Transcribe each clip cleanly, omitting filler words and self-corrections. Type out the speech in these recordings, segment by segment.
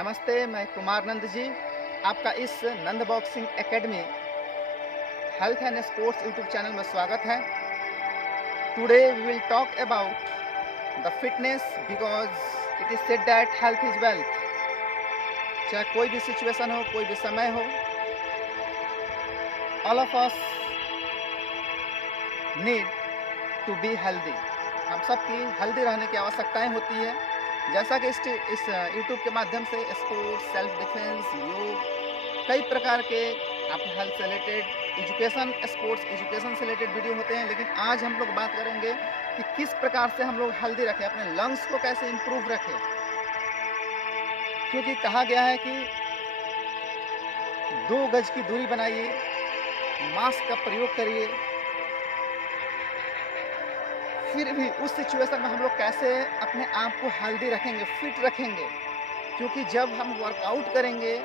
नमस्ते, मैं कुमार नंद जी आपका इस Nand boxing academy health and sports YouTube channel में स्वागत है। Today we will talk about the fitness because it is said that health is wealth. चाहे कोई भी सिचुएशन हो, कोई भी समय हो, all of us need to be healthy. हम सबकी हेल्दी रहने की आवश्यकताएं होती है। जैसा कि इस यूट्यूब के माध्यम से स्पोर्ट्स, सेल्फ डिफेंस, योग, कई प्रकार के आपके हेल्थ से रिलेटेड एजुकेशन, स्पोर्ट्स एजुकेशन से रिलेटेड वीडियो होते हैं। लेकिन आज हम लोग बात करेंगे कि किस प्रकार से हम लोग हेल्दी रखें, अपने लंग्स को कैसे इम्प्रूव रखें। क्योंकि कहा गया है कि 2 गज की दूरी बनाइए, मास्क का प्रयोग करिए। फिर भी उस सिचुएशन में हम लोग कैसे अपने आप को हेल्दी रखेंगे, फिट रखेंगे। क्योंकि जब हम वर्कआउट करेंगे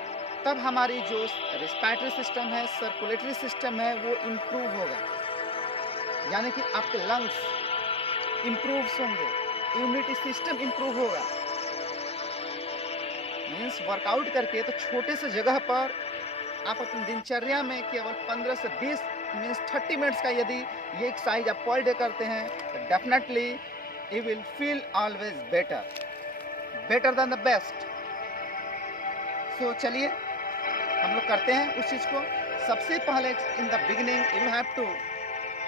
तब हमारी जो रेस्पिरेटरी सिस्टम है, सर्कुलेटरी सिस्टम है, वो इम्प्रूव होगा। यानी कि आपके लंग्स इम्प्रूव होंगे, इम्यूनिटी सिस्टम इम्प्रूव होगा। मीन्स वर्कआउट करके तो छोटे से जगह पर आप अपनी दिनचर्या में केवल 15 से 20 मीन्स 30 मिनट्स का यदि ये एक्सरसाइज आप पर डे करते हैं तो definitely you will feel always better than the best. So चलिए हम लोग करते हैं उस चीज़ को। सबसे पहले in the beginning you have to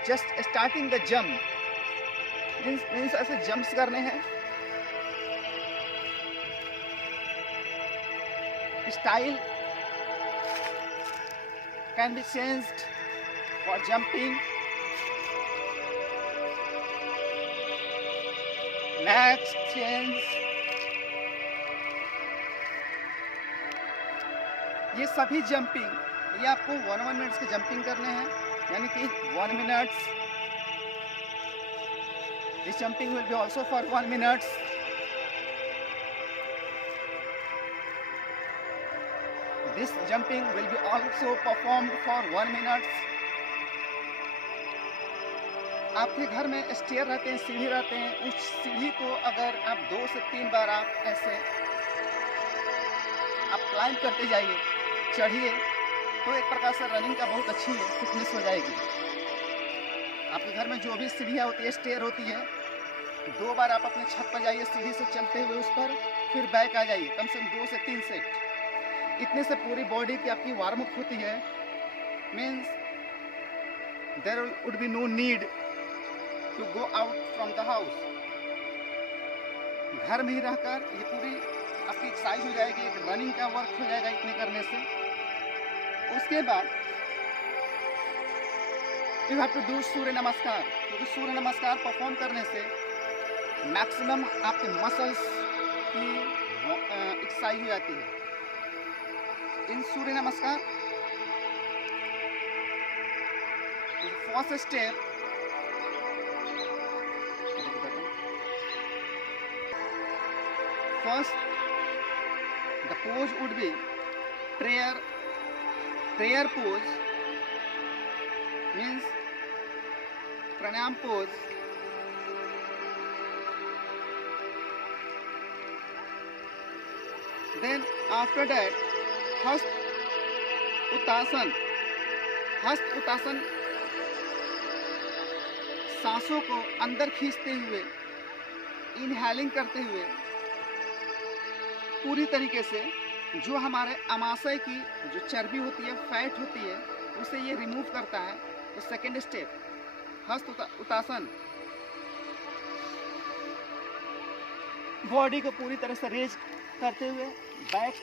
just starting the jump. Means ऐसे जंप्स करने हैं। Style can be changed for jumping. Next change. ये सभी जंपिंग ये आपको 1 मिनट्स के जंपिंग करने हैं। यानी कि 1 minutes. This jumping will be also for 1 minutes. This jumping will be also performed for 1 minute. आपके घर में स्टेयर रहते हैं, सीढ़ी रहते हैं। उस सीढ़ी को अगर आप 2 से 3 बार आप ऐसे आप क्लाइंब करते जाइए, चढ़िए, तो एक प्रकार से रनिंग का बहुत अच्छी फिटनेस हो जाएगी। आपके घर में जो भी सीढ़ियाँ होती है, स्टेयर होती है, 2 बार आप अपने छत पर जाइए सीढ़ी से चलते हुए उस पर, फिर बैक आ जाइए। कम से कम 2 से 3 सेट। इतने से पूरी बॉडी की आपकी वार्म अप होती है। Means there would be no need to go out from the house. घर में ही रहकर ये पूरी आपकी एक्सरसाइज हो जाएगी, एक रनिंग का वर्क हो जाएगा इतने करने से। उसके बाद यू हैव टू डू सूर्य नमस्कार। क्योंकि सूर्य नमस्कार परफॉर्म करने से मैक्सिमम आपके मसल्स की एक्सरसाइज हो जाती है। In Surya Namaskar first step, first the pose would be prayer pose. Means pranayama pose. Then after that Hasta Uttanasana. हस्त उत्तासन सांसों को अंदर खींचते हुए, इनहेलिंग करते हुए पूरी तरीके से जो हमारे अमाशय की जो चर्बी होती है, फैट होती है, उसे ये रिमूव करता है। तो सेकेंड स्टेप हस्त उत्तासन। बॉडी को पूरी तरह से रेज करते हुए बैक।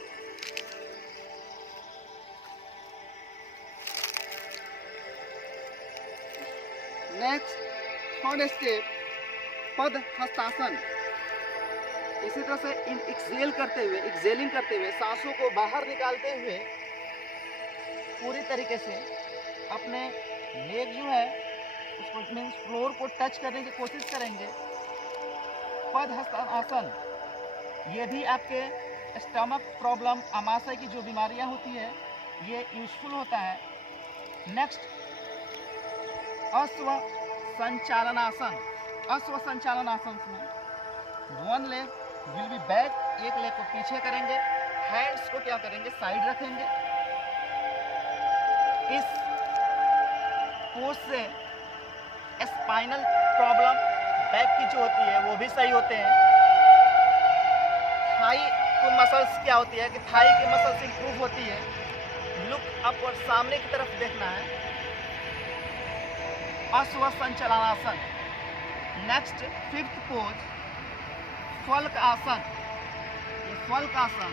नेक्स्ट थर्ड स्टेप पद हस्तासन। इसी तरह से एक्सेलिंग करते हुए सांसों को बाहर निकालते हुए पूरी तरीके से अपने लेग जो है उसको मीन्स फ्लोर को टच करने की कोशिश करेंगे। पद हस्तासन ये भी आपके स्टमक प्रॉब्लम, अमाशय की जो बीमारियां होती है, ये यूजफुल होता है। नेक्स्ट अश्व संचालनासन। अश्व संचालनासन में 1 leg will be back एक लेग को पीछे करेंगे, हैंड्स को क्या करेंगे, साइड रखेंगे। इस पोज से स्पाइनल प्रॉब्लम बैक की जो होती है वो भी सही होते हैं। थाई को मसल्स क्या होती है कि थाई की मसल्स इंप्रूव होती है। लुक अप और सामने की तरफ देखना है। अश्वासन चलनासन। नेक्स्ट 5th पोज फल्क आसन। ये फल्क आसन,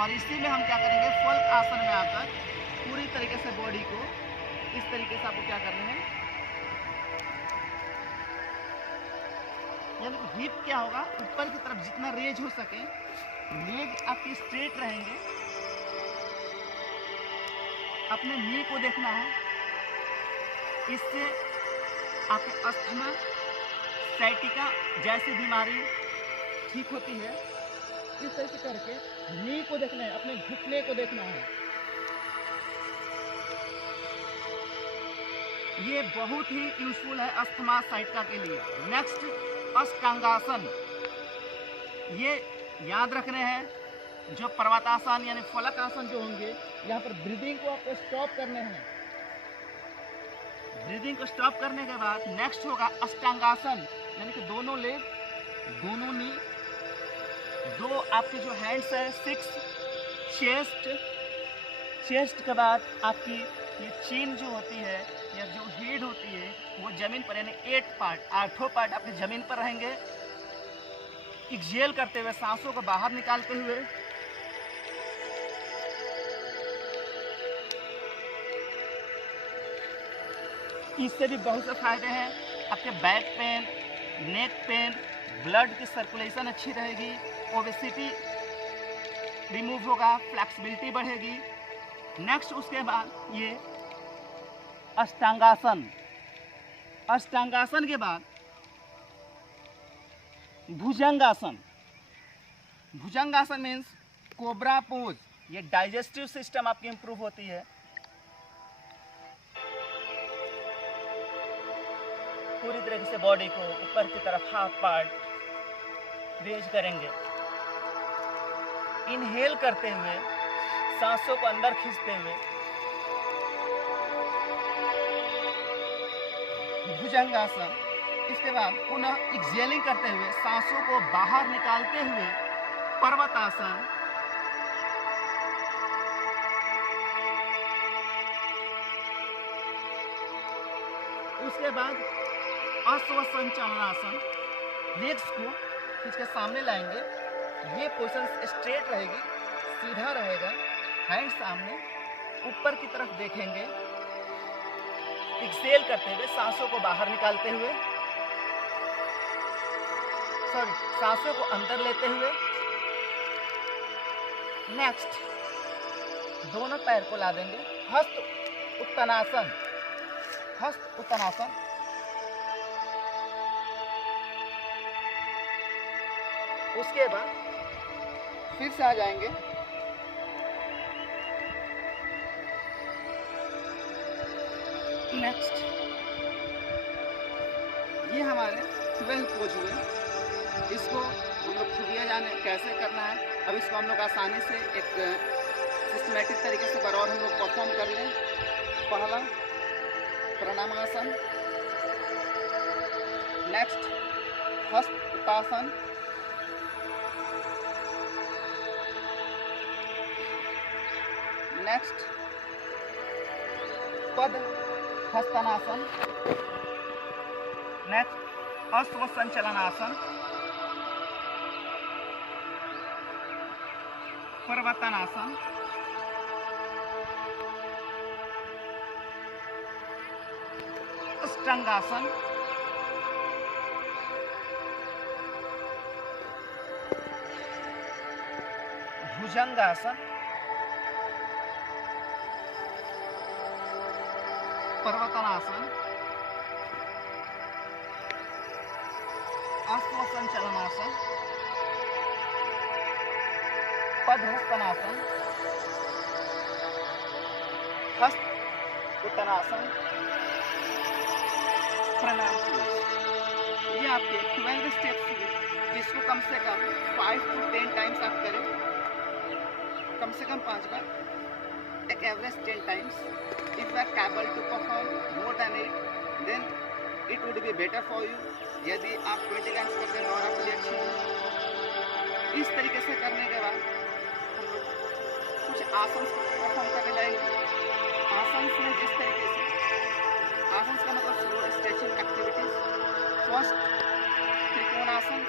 और इसी में हम क्या करेंगे, फल्क आसन में आकर पूरी तरीके से बॉडी को इस तरीके से आपको क्या करना है, यानी हिप क्या होगा, ऊपर की तरफ जितना रेज हो सके। लेग आपके स्ट्रेट रहेंगे। अपने नी को देखना है। इससे आपके अस्थमा, साइटिका जैसी बीमारी ठीक होती है। इस तरह से करके नी को देखना है, अपने घुटने को देखना है। ये बहुत ही यूजफुल है अस्थमा, साइटिका के लिए। नेक्स्ट अष्टांगासन। ये याद रखने हैं। जो पर्वतासन यानी फलक आसन जो होंगे, यहाँ पर ब्रीदिंग को आपको स्टॉप करने हैं। ब्रीदिंग को स्टॉप करने के बाद नेक्स्ट होगा अष्टांगासन, यानी कि दोनों लेग, दोनों नी, दो आपके जो हैंड्स है 6, चेस्ट के बाद आपकी ये चीन जो होती है या जो हेड होती है वो जमीन पर, यानी 8 पार्ट, 8 पार्ट आपके जमीन पर रहेंगे। एक्सहेल करते हुए, सांसों को बाहर निकालते हुए। इससे भी बहुत से फायदे हैं। आपके back pain, neck pain, blood की सर्कुलेशन अच्छी रहेगी, ओबेसिटी रिमूव होगा, फ्लेक्सिबिलिटी बढ़ेगी। नेक्स्ट उसके बाद ये अष्टांगासन। अष्टांगासन के बाद भुजंगासन। भुजंगासन मीन्स कोबरा पोज। ये डाइजेस्टिव सिस्टम आपकी इंप्रूव होती है। पूरी तरीके से बॉडी को ऊपर की तरफ हाफ पार्ट रेज करेंगे। इनहेल करते हुए, सांसों को अंदर खींचते हुए भुजंगासन। इसके बाद पुनः एक्सहेलिंग करते हुए, सांसों को बाहर निकालते हुए पर्वतासन। उसके बाद अश्वासन चलनासन। लेग्स को खींच के सामने लाएंगे। ये पोजीशन स्ट्रेट रहेगी, सीधा रहेगा, हैंड सामने, ऊपर की तरफ देखेंगे। एक्सहेल करते हुए, सांसों को बाहर निकालते हुए, सांसों को अंदर लेते हुए। नेक्स्ट दोनों पैर को ला देंगे, हस्त उत्तनासन। हस्त उत्तनासन। उसके बाद फिर से आ जाएंगे नेक्स्ट। ये हमारे 12 पोज हुए। इसको हम लोग खुदिया जाने कैसे करना है। अब इसको हम लोग आसानी से एक सिस्टमेटिक तरीके से बराबर हम लोग परफॉर्म कर लें। पहला प्रणामासन। नेक्स्ट हस्त उत्तासन। नेक्स्ट पद हस्तनासन। नेक्स्ट अश्वासन चलनासन। पर्वतानासन। अष्टांगासन। भुजंगासन। पर्वतानासन। अश्वासन चलनासन। पद्मस्तनासन। हस्त उत्तनासन। प्रणाम। ये आपके 12 स्टेप्स इसको कम से कम 5 to 10 टाइम्स आप करें, कम से कम 5 बार, एक average 10 times. If you are capable to perform more than it, then it would be better for you. यदि आप 20 टाइम्स करते हैं और आपके लिए अच्छी है. इस तरीके से करने के बाद हम लोग कुछ आसन परफॉर्म करने जाएंगे. आसन में जिस तरीके से, आसन का मतलब slow stretching activities. First trikonasana,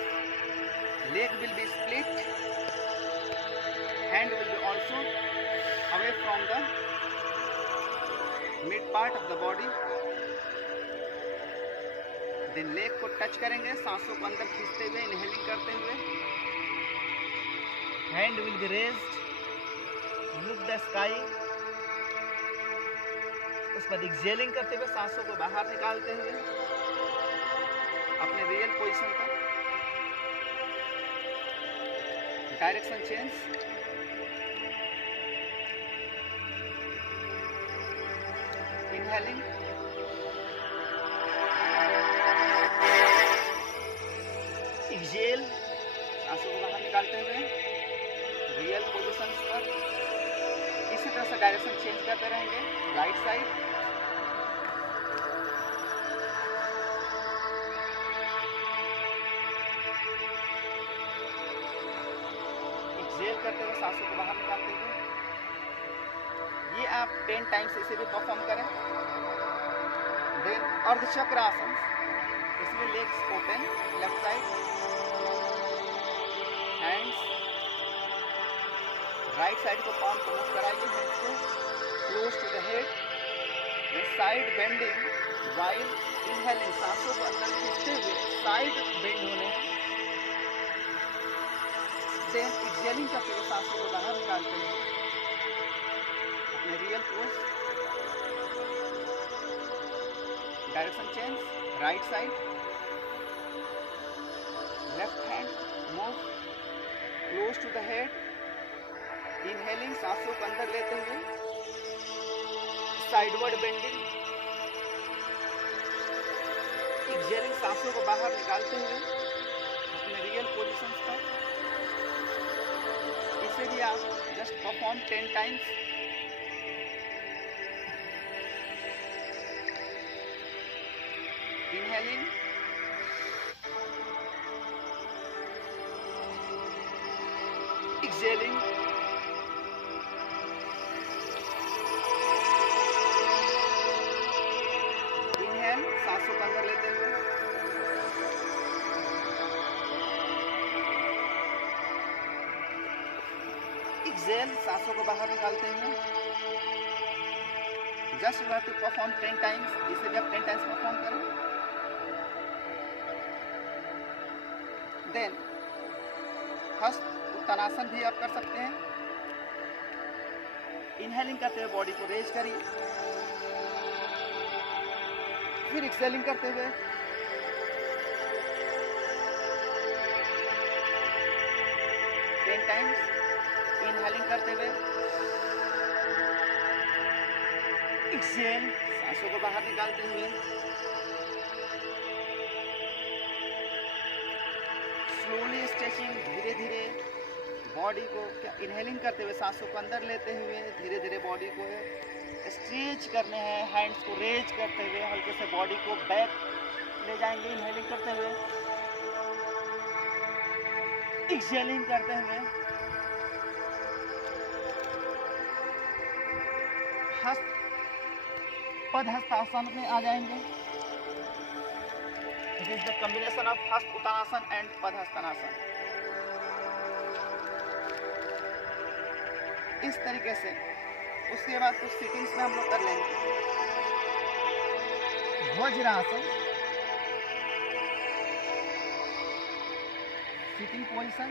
leg will be split, hand will be also away from the mid part of the body. Then leg को टच करेंगे, सांसों को अंदर खींचते हुए, इनहेलिंग करते हुए. Hand will be raised, look the sky. उसके बाद एक्सेलिंग करते हुए, सांसों को बाहर निकालते हुए अपने रियल पोजीशन पर. Direction change. इनहेलिंग, एक्सेल, सांसों को बाहर निकालते हुए रियल पोजीशंस पर. इसी तरह से डायरेक्शन चेंज करते रहेंगे. राइट साइड, एक्सेल करते हुए, सांसों को बाहर निकालते हुए. ये आप 10 टाइम्स इसे भी परफॉर्म करें. देन अर्धचक्र आसन, इसमें legs open, left side, hands right side को पाम को मूव कराइए, हैंड्स को close to the head. Side bending while inhaling, सांसों को अंदर खींचते हुए साइड बेंड होने. देन एक्सेलिंग करते हुए, सांसों को बाहर निकालते हैं अपने real pose. Direction change. Right side, left hand move close to the head. Inhaling, सांसों को अंदर लेते हुए साइडवर्ड बेंडिंग. एक्सेलिंग, सांसों को बाहर निकालते हुए अपने रियल पोजीशंस पर. इसे भी आप just perform 10 times. Inhaling, excelling, inhale, सांसों को अंदर लेते हुए, एक्सेल, सांसों को बाहर निकालते हुए. Just you have to perform 10 times. इसे भी आप 10 टाइम्स परफॉर्म करें. देन हस्त उत्तानासन भी आप कर सकते हैं. इनहेलिंग करते हुए बॉडी को रेज करिए, फिर एक्सेलिंग करते हुए टाइम्स. इनहेलिंग करते हुए एक्सेल, सांसों को बाहर निकालते हुए स्लोली स्ट्रेचिंग, धीरे धीरे बॉडी को इनहेलिंग करते हुए, सांसों को अंदर लेते हुए धीरे धीरे बॉडी को स्ट्रेच करने हैं. हैंड्स को रेज करते हुए हल्के से बॉडी को बैक ले जाएंगे. इनहेलिंग करते हुए, एक्सेलिंग करते हुए हस्त पदहस्तासन में आ जाएंगे. It is the combination of Hast Uttanasana and Padhastanasana. इस तरीके से उसके बाद कुछ सिटिंग्स में हम लोग कर लेंगे. Vajrasana, sitting position.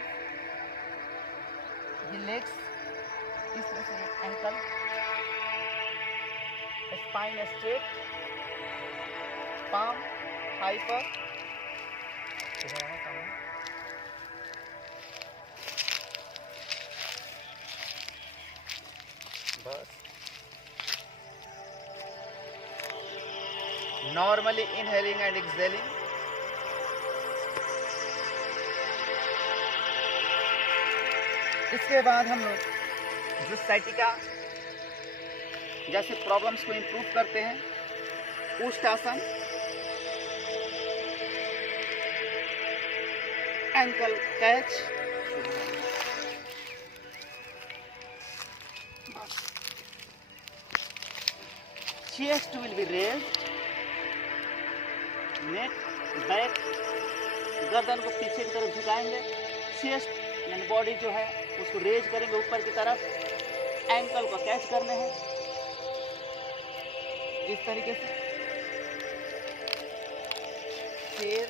ये लेग्स इस तरह से, ankle, spine straight, palm high पर. बस नॉर्मली इनहेलिंग एंड एक्सेलिंग. इसके बाद हम लोग जो साइटिका जैसे प्रॉब्लम्स को इम्प्रूव करते हैं, Ushtasana, ankle catch, chest will be raised, neck back, गर्दन को पीछे की तरफ झुकाएंगे, चेस्ट यानी बॉडी जो है उसको रेज करेंगे ऊपर की तरफ, एंकल को कैच करने हैं इस तरीके से। फिर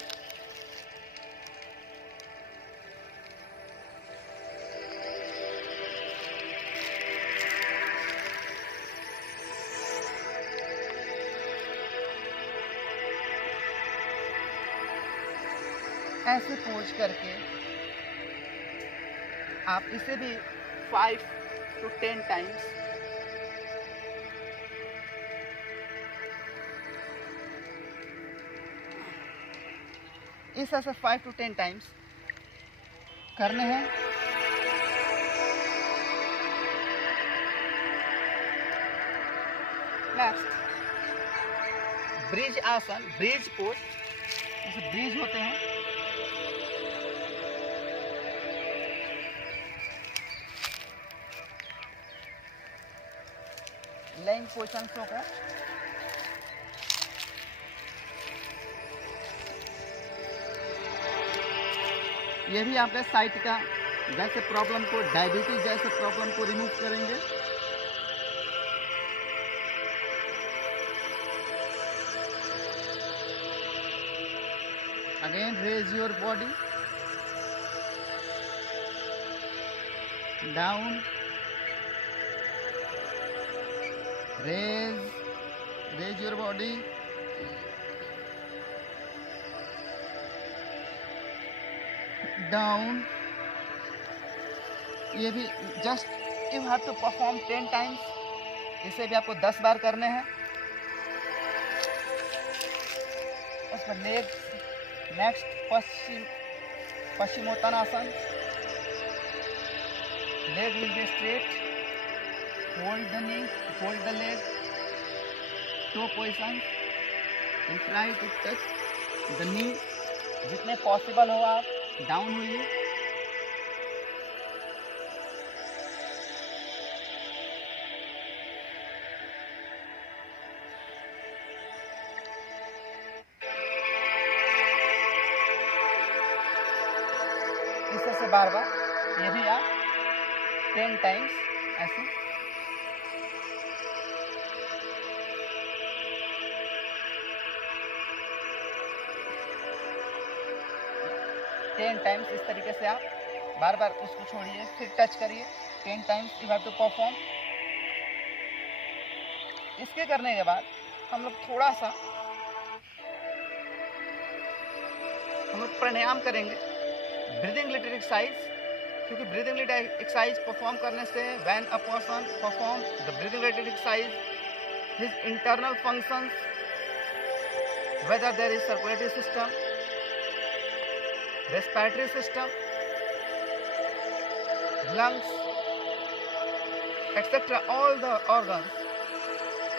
ऐसे पोज करके आप इसे भी 5 to 10 टाइम्स इस ऐसे 5 to 10 टाइम्स करने हैं। नेक्स्ट ब्रिज आसन, ब्रिज पोज, जैसे ब्रिज होते हैं, लेइंग पोजीशन होगा। ये भी आपके साइटिका जैसे प्रॉब्लम को, डायबिटीज जैसे प्रॉब्लम को रिमूव करेंगे। Again raise your body down, raise your body, down। ये भी just you have to perform 10 times, इसे भी आपको 10 बार करने हैं। उसमें leg, next Paschimottanasana, leg will be straight, hold the knee, hold the leg, toe position and try to touch the knee। जितने पॉसिबल हो आप डाउन होइए। इस तरह से बार बार, ये भी आप 10 टाइम्स ऐसे। टेन टाइम्स इस तरीके से आप बार बार उसको छोड़िए, फिर टच करिए 10 times you have to perform. इसके करने के बाद हम लोग थोड़ा सा प्राणायाम करेंगे, ब्रीदिंग रिलेटेड एक्सरसाइज, क्योंकि ब्रीदिंग रिलेटेड एक्सरसाइज परफॉर्म करने से when a person perform the breathing related exercise, his internal functions, whether there is circulatory system, respiratory system, lungs, etc., all the organs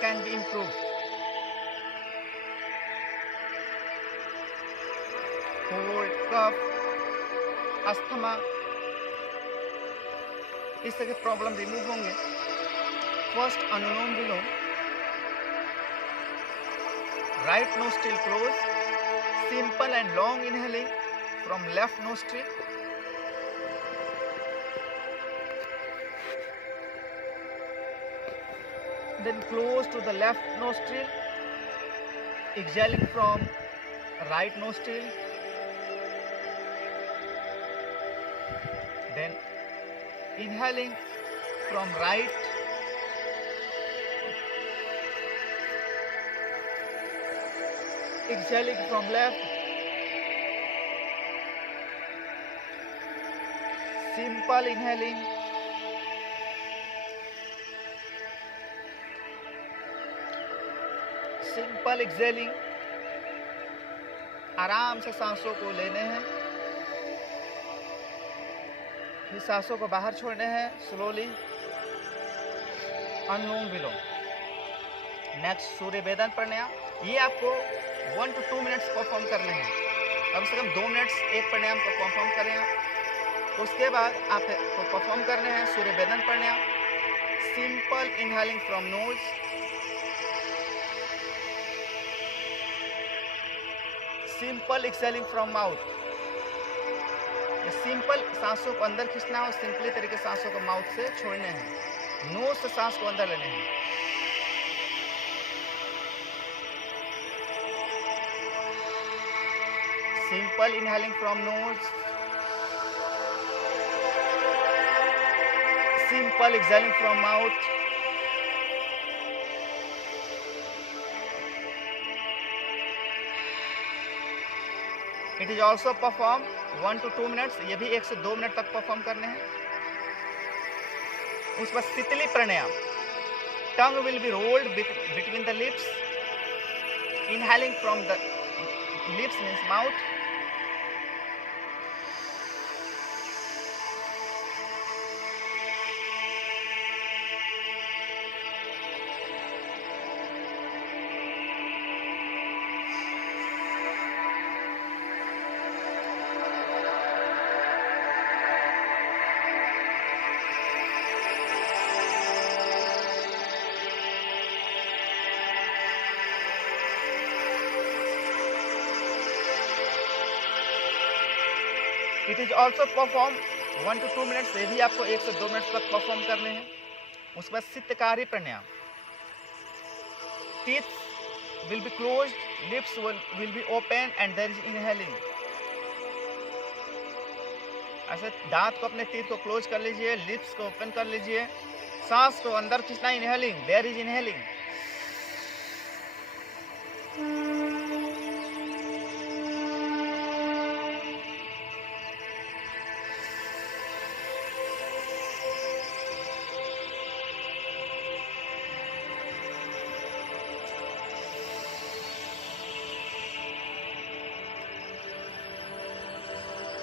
can be improved. Cold, cough, asthma, इस तरह के problem remove होंगे। First anulom vilom, right nostril close, simple and long inhaling from left nostril, then close to the left nostril, exhaling from right nostril, then inhaling from right, exhaling from left, simple inhaling, simple excelling, आराम से सांसों को लेने हैं। फिर सांसों को बाहर छोड़ने हैं स्लोली, अनुलोम विलोम। नेक्स्ट सूर्य वेदन प्राणायाम, ये आपको 1 to 2 मिनट्स परफॉर्म करने हैं। कम से कम 2 मिनट्स एक प्राणायाम को परफॉर्म करें आप। उसके बाद आपको परफॉर्म करने हैं Surya Vedan pranayama, simple inhaling from nose, simple exhaling from mouth. Simple सांसों को अंदर खींचना और सिंपली तरीके सांसों को माउथ से छोड़ने हैं, नोज से सांस को अंदर लेने हैं। Simple inhaling from nose, simple exhaling from mouth. It is also perform 1 to 2 minutes, ये भी 1 से 2 मिनट तक परफॉर्म करने हैं। उसके बाद तितली pranayama, tongue will be rolled between the lips, inhaling from the lips means mouth, it is also perform 1 to 2 minutes, ये भी आपको 1 से 2 मिनट तक परफॉर्म करने हैं। उसके बाद Sitkari pranayama, teeth will be closed, lips will be open and there is inhaling. ऐसे दांत को अपने टीथ को क्लोज कर लीजिए, लिप्स को ओपन कर लीजिए, सांस को अंदर खींचना, इनहेलिंग, देयर इज इनहेलिंग।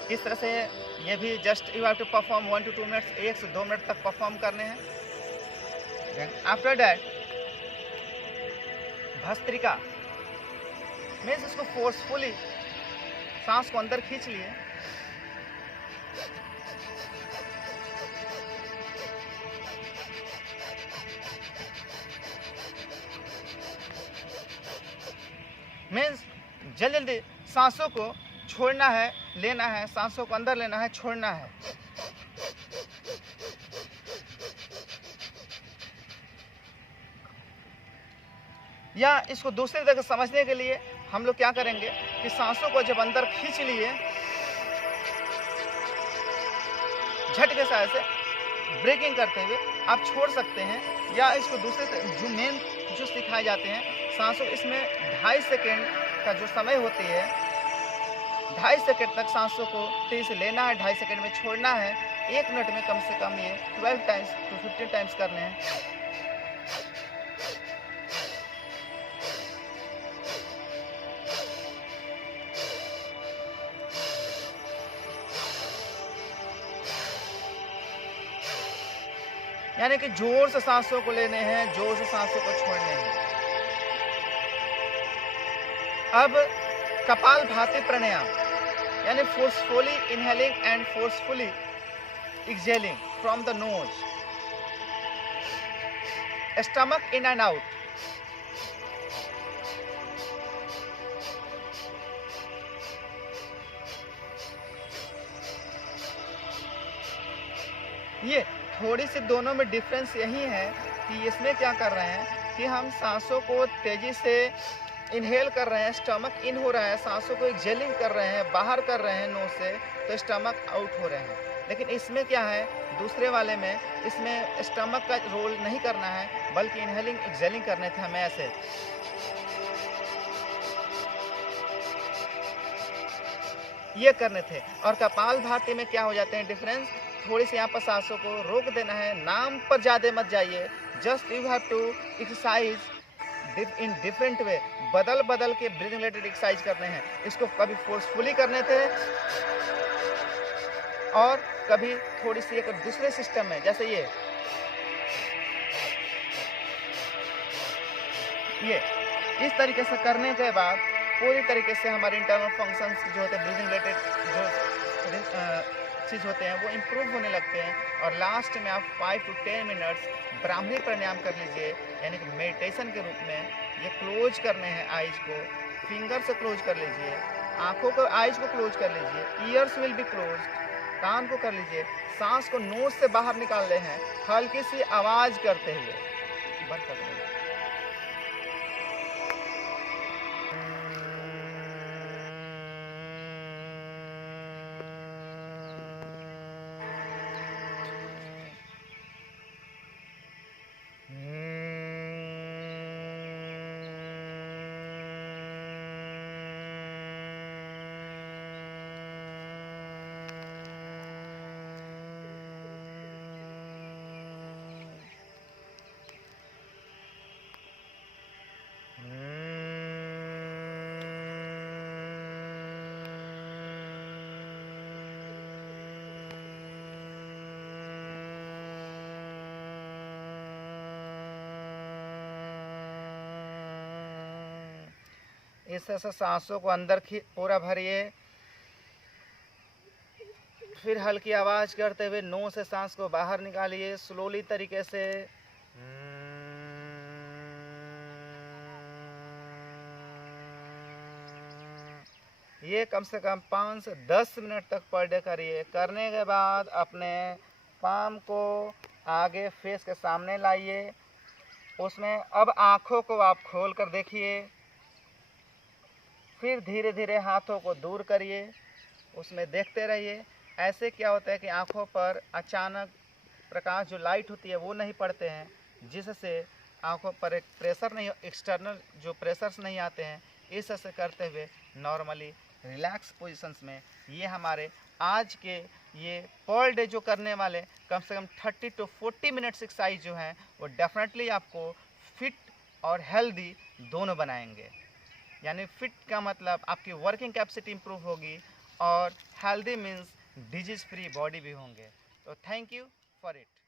इस तरह से ये भी just you have to perform 1 to 2 minutes, 1 से 2 मिनट तक परफॉर्म करने हैं। Then after that bhastrika means इसको फोर्सफुली सांस को अंदर खींच लिए, मीन्स जल्दी जल्दी सांसों को छोड़ना है, लेना है, सांसों को अंदर लेना है, छोड़ना है। या इसको दूसरी तरह समझने के लिए हम लोग क्या करेंगे कि सांसों को जब अंदर खींच लिए, झटके से ऐसे ब्रेकिंग करते हुए आप छोड़ सकते हैं। या इसको दूसरे जो मेन जो सिखाए जाते हैं सांसों, इसमें 2.5 सेकेंड का जो समय होती है, 2.5 सेकेंड तक सांसों को तेज से लेना है, 2.5 सेकेंड में छोड़ना है। 1 मिनट में कम से कम ये 12 टाइम्स to 15 टाइम्स करने हैं। यानी कि जोर से सांसों को लेने हैं, जोर से सांसों को छोड़ने हैं। अब कपालभाति प्राणायाम, यानी forcefully inhaling and forcefully exhaling from the nose, stomach in and out. ये थोड़ी सी दोनों में डिफरेंस यही है कि इसमें क्या कर रहे हैं कि हम सांसों को तेजी से इनहेल कर रहे हैं, स्टमक इन हो रहा है, सांसों को एक्सहेलिंग कर रहे हैं, बाहर कर रहे हैं नोज से, तो स्टमक आउट हो रहे हैं। लेकिन इसमें क्या है, दूसरे वाले में इसमें स्टमक का रोल नहीं करना है, बल्कि इनहेलिंग एक्सहेलिंग करने थे हमें ऐसे। ये करने थे। और कपालभाति में क्या हो जाते हैं डिफरेंस, थोड़ी सी यहाँ पर सांसों को रोक देना है, नाम पर ज़्यादा मत जाइए, just you have to exercise in different way, बदल बदल के ब्रीदिंग रिलेटेड एक्सरसाइज करने हैं। इसको कभी फोर्सफुली करने थे और कभी थोड़ी सी एक दूसरे सिस्टम में, जैसे ये इस तरीके से करने के बाद पूरी तरीके से हमारे इंटरनल फंक्शंस जो होते हैं, ब्रीदिंग रिलेटेड जो चीज़ होते हैं वो इम्प्रूव होने लगते हैं। और लास्ट में आप 5 to 10 मिनट्स ब्राह्मणी प्राणायाम कर लीजिए, यानी कि मेडिटेशन के रूप में। ये क्लोज करने हैं आइज को, फिंगर से क्लोज कर लीजिए, आँखों को, आइज को क्लोज कर लीजिए, ईयर्स विल बी क्लोज, कान को कर लीजिए, सांस को नोज से बाहर निकाल रहे हैं हल्की सी आवाज़ करते हुए। बंद कर देंगे। इस तरह से सांसों को अंदर पूरा भरिए, फिर हल्की आवाज़ करते हुए नोज से सांस को बाहर निकालिए स्लोली तरीके से। ये कम से कम 5 से 10 मिनट तक पर डे करिए। करने के बाद अपने पाम को आगे फेस के सामने लाइए, उसमें अब आँखों को आप खोल कर देखिए, फिर धीरे धीरे हाथों को दूर करिए, उसमें देखते रहिए। ऐसे क्या होता है कि आँखों पर अचानक प्रकाश जो लाइट होती है वो नहीं पड़ते हैं, जिससे आँखों पर एक प्रेशर नहीं, एक्सटर्नल जो प्रेशर्स नहीं आते हैं। इस तरह से करते हुए नॉर्मली रिलैक्स पोजीशंस में ये हमारे आज के ये पर डे जो करने वाले कम से कम 30 to 40 मिनट्स एक्सरसाइज जो हैं वो डेफिनेटली आपको फिट और हेल्दी दोनों बनाएंगे। यानी फिट का मतलब आपकी वर्किंग कैपेसिटी इंप्रूव होगी और healthy means disease free body भी होंगे। तो थैंक यू फॉर इट।